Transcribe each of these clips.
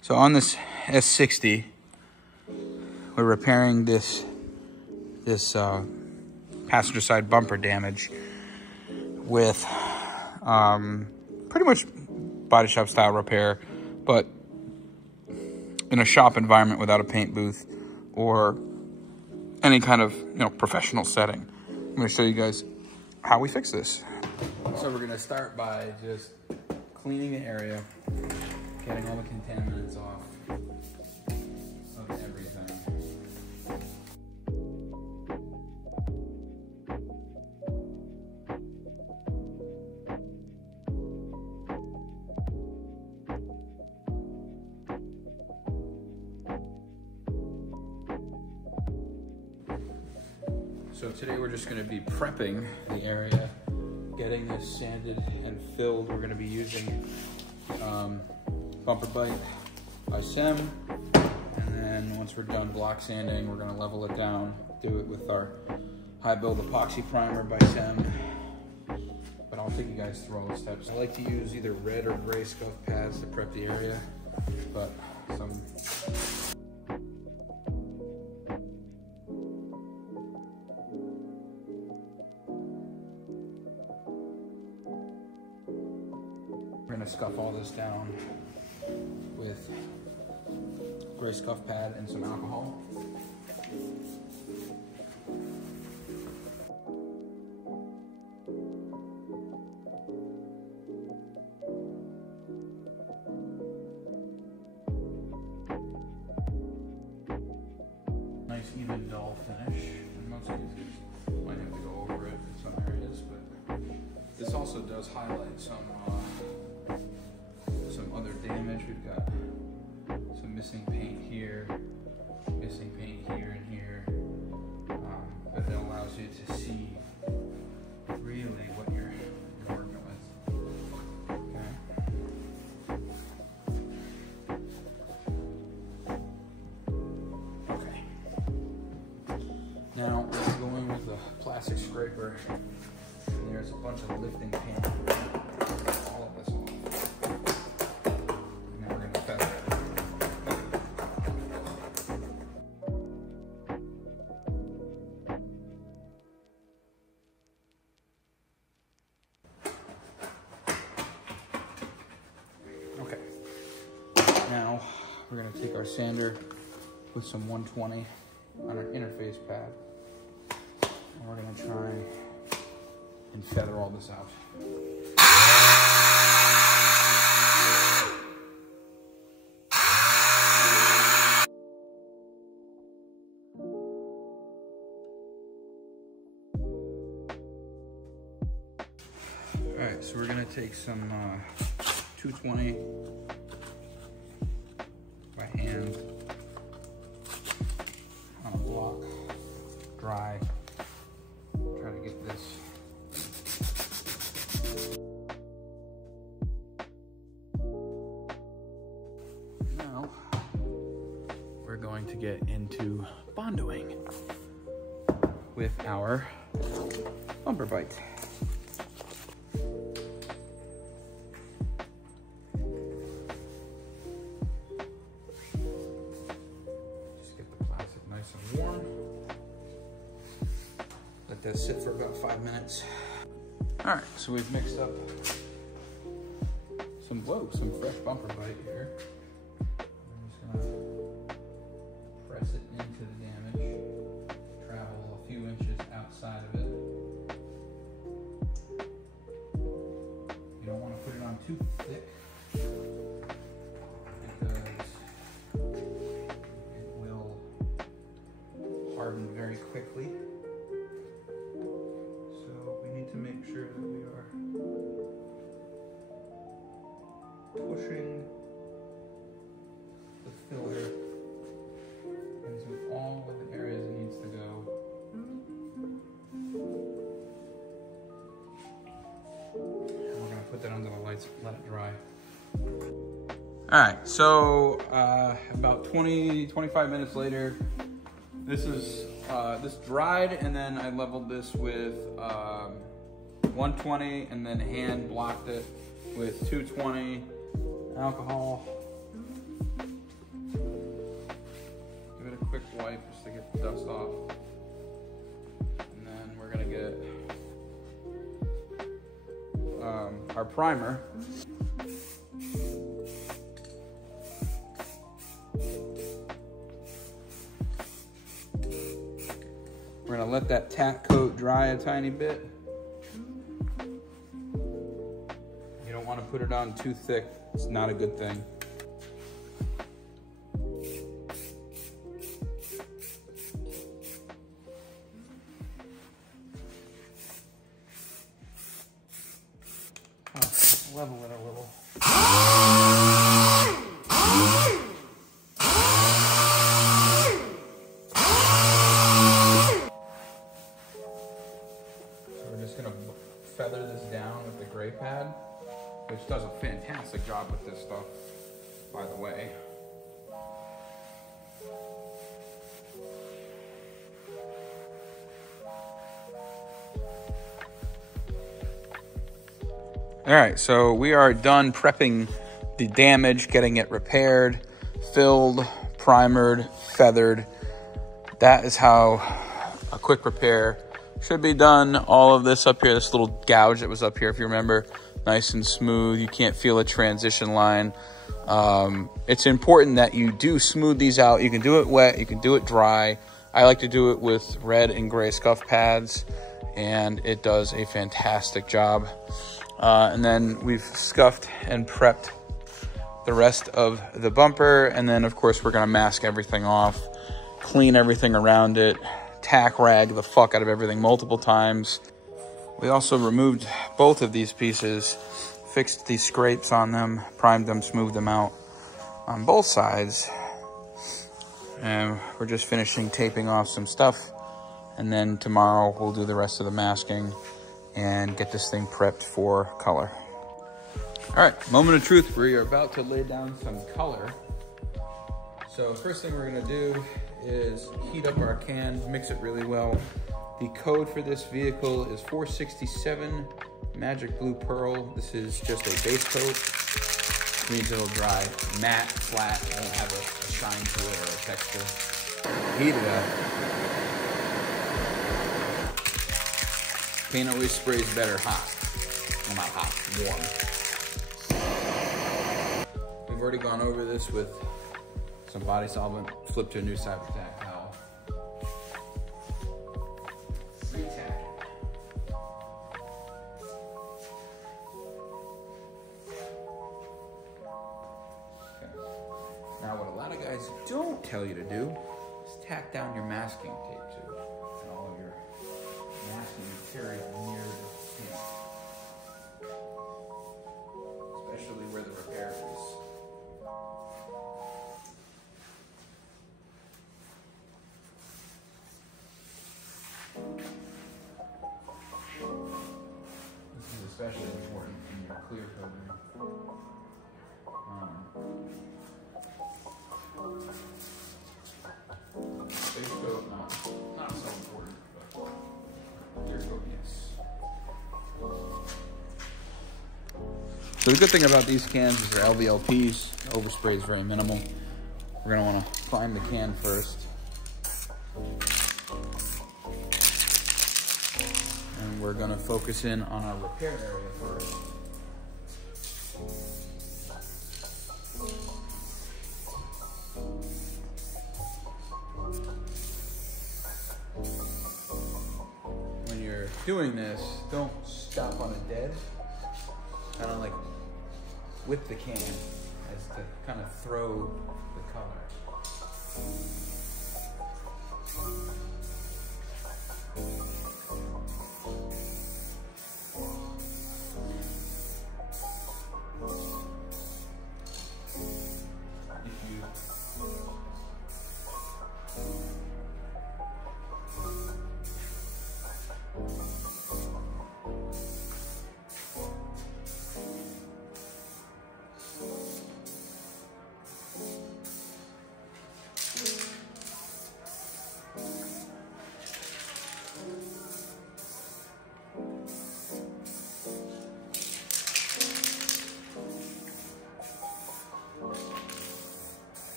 So on this S60, we're repairing this passenger side bumper damage with pretty much body shop style repair, but in a shop environment without a paint booth or any kind of professional setting. I'm going to show you guys how we fix this. So we're going to start by just cleaning the area, getting all the contaminants off of everything. So today we're just going to be prepping the area, getting this sanded and filled. We're going to be using bumper bite by SEM, and then once we're done block sanding, we're going to level it down, do it with our high build epoxy primer by SEM. But I'll take you guys through all the steps. I like to use either red or gray scuff pads to prep the area, but we're going to scuff all this down with gray scuff pad and some alcohol. Nice even dull finish in most cases. Might have to go over it in some areas, but this also does highlight some other damage. We've got some missing paint here, missing paint here and here, but it allows you to see really what you're working with. Okay. Now we're going with a plastic scraper, and there's a bunch of lifting paint. All of this off. Now we're going to take our sander with some 120 on our interface pad, and we're going to try and feather all this out. Alright, so we're going to take some 220 by hand on a block, dry, try to get this now. We're going to get into bondoing with our bumper bite. Warm. Let that sit for about 5 minutes. All right, so we've mixed up some fresh bumper bite here. I'm just gonna press it into the damage, travel a few inches outside of it. You don't want to put it on too thick, harden very quickly. So we need to make sure that we are pushing the filler into all of the areas it needs to go. And we're going to put that under the lights, let it dry. All right, so about 20-25 minutes later, this dried, and then I leveled this with 120, and then hand blocked it with 220 alcohol. dust off. And then we're gonna get our primer. We're gonna let that tack coat dry a tiny bit. You don't want to put it on too thick. It's not a good thing. Level it a little. So we're just gonna feather this down with the gray pad, which does a fantastic job with this stuff, by the way. All right, so we are done prepping the damage, getting it repaired, filled, primered, feathered. That is how a quick repair should be done. All of this up here, this little gouge that was up here, if you remember, nice and smooth. You can't feel a transition line. It's important that you do smooth these out. You can do it wet, you can do it dry. I like to do it with red and gray scuff pads, and it does a fantastic job. And then we've scuffed and prepped the rest of the bumper. And then of course we're gonna mask everything off, clean everything around it, tack rag the fuck out of everything multiple times. We also removed both of these pieces, fixed these scrapes on them, primed them, smoothed them out on both sides. And we're just finishing taping off some stuff. And then tomorrow we'll do the rest of the masking and get this thing prepped for color. All right, moment of truth. We are about to lay down some color. So first thing we're gonna do is heat up our can, mix it really well. The code for this vehicle is 467 Magic Blue Pearl. This is just a base coat. Means it'll dry matte, flat, won't have a shine to it or a texture. Heat it up. Paint always sprays better hot. Well, not hot, warm. We've already gone over this with some body solvent, flipped to a new Cybertac towel. Retack. Okay. Now what a lot of guys don't tell you to do is tack down your masking tape too. And all of your masking material near the paint. Especially where the repair is. This is especially important in your clear coating. Base coat, not so important, but clear coat, yes. So the good thing about these cans is they're LVLPs. Overspray is very minimal. We're gonna wanna prime the can first. And we're gonna focus in on our repair area first. When you're doing this, don't stop on it dead. Kind of like whip the can as to kind of throw the color.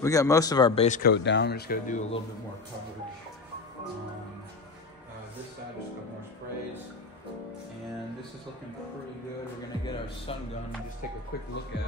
We got most of our base coat down. We're just gonna do a little bit more coverage. This side, just a couple more sprays. And this is looking pretty good. We're gonna get our sun gun and just take a quick look at it.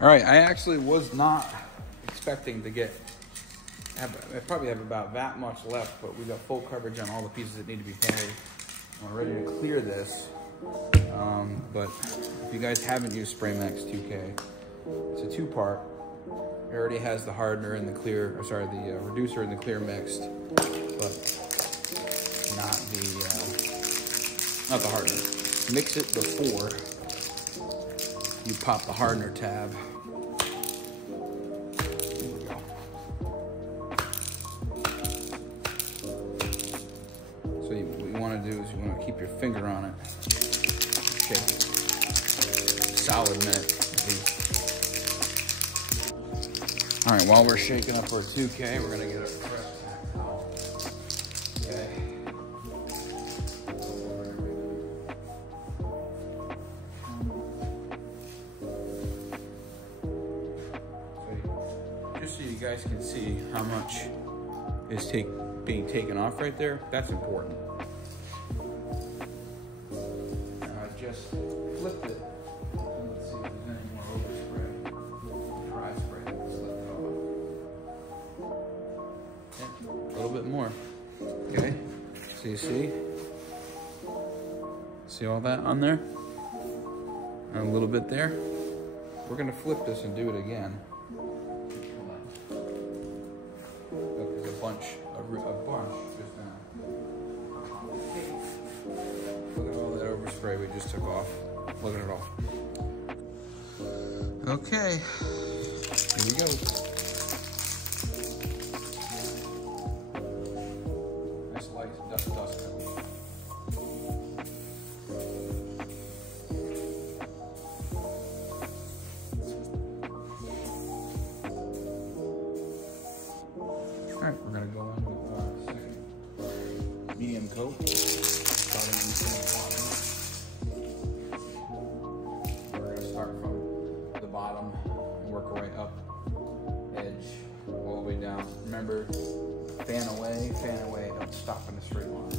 All right, I actually was not expecting to I probably have about that much left, but we got full coverage on all the pieces that need to be painted. We're ready to clear this. But if you guys haven't used Spray Max 2K, it's a two-part. It already has the hardener and the clear, or sorry, the reducer and the clear mixed, but not the hardener. Mix it before you pop the hardener tab. What you want to do is you want to keep your finger on it. Shake it. Solid minute. All right, while we're shaking up our 2K, we're going to get a fresh towel. Okay. So just so you guys can see how much is being taken off right there, that's important. Just flipped it. Let's see if there's any more overspray. Dry spray that's left off. Yeah, a little bit more. Okay. So you see all that on there? And a little bit there. We're gonna flip this and do it again. Look, there's a bunch just now. Look at all that overspray we just took off. Look at it all. Okay, here we go. Nice light dust coat. All right, we're gonna go on with our second medium coat. Starting in the bottom. We're going to start from the bottom and work our way up, edge, all the way down. Remember, fan away, don't stop in a straight line.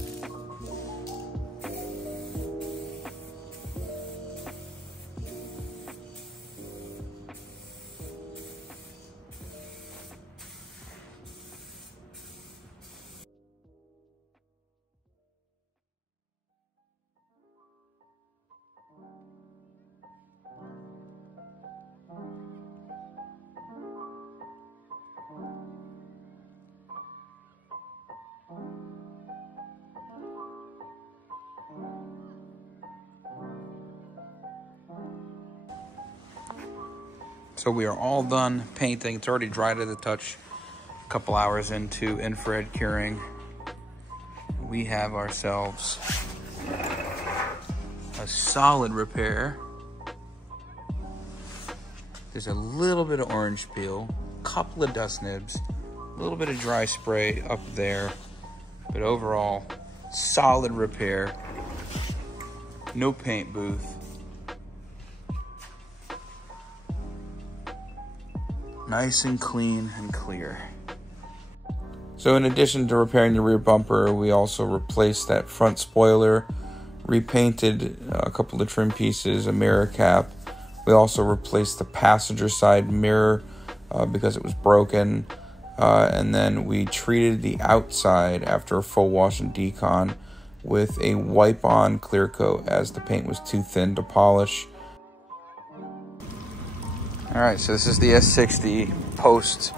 So we are all done painting. It's already dry to the touch. A couple hours into infrared curing, we have ourselves a solid repair. There's a little bit of orange peel, a couple of dust nibs, a little bit of dry spray up there, but overall, solid repair. No paint booth. Nice and clean and clear. So in addition to repairing the rear bumper, we also replaced that front spoiler, repainted a couple of trim pieces, a mirror cap. We also replaced the passenger side mirror because it was broken. And then we treated the outside after a full wash and decon with a wipe-on clear coat as the paint was too thin to polish. All right, so this is the S60 post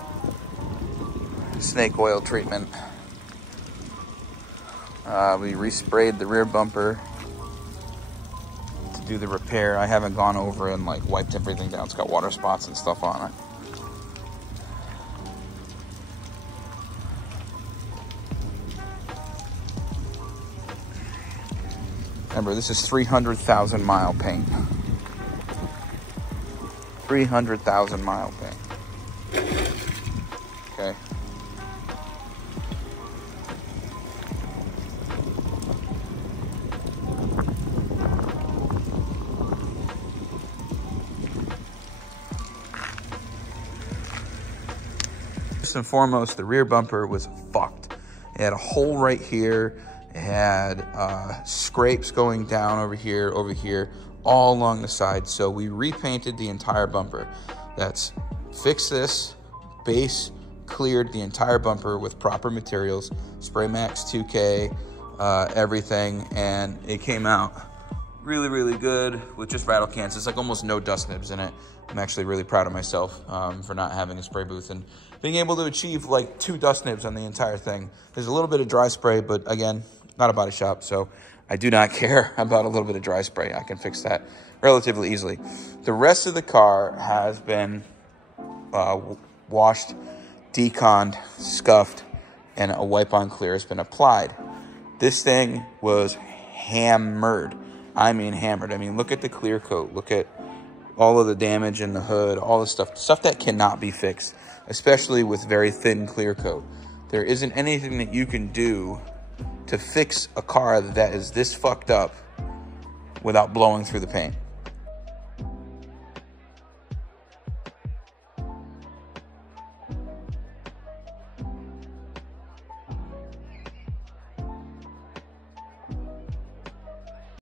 snake oil treatment. We resprayed the rear bumper do the repair. I haven't gone over and like wiped everything down. It's got water spots and stuff on it. Remember, this is 300,000 mile paint. 300,000 mile paint. Okay. First and foremost, the rear bumper was fucked. It had a hole right here. It had scrapes going down over here, all along the side. So we repainted the entire bumper. That's fixed this, base, cleared the entire bumper with proper materials, Spray Max 2K, everything, and it came out really, really good with just rattle cans. It's like almost no dust nibs in it. I'm actually really proud of myself for not having a spray booth and being able to achieve like 2 dust nibs on the entire thing. There's a little bit of dry spray, but again, not a body shop, so I do not care about a little bit of dry spray. I can fix that relatively easily. The rest of the car has been washed, deconned, scuffed, and a wipe-on clear has been applied. This thing was hammered. I mean hammered. I mean, look at the clear coat. Look at all of the damage in the hood, all the stuff that cannot be fixed, especially with very thin clear coat. There isn't anything that you can do to fix a car that is this fucked up without blowing through the paint.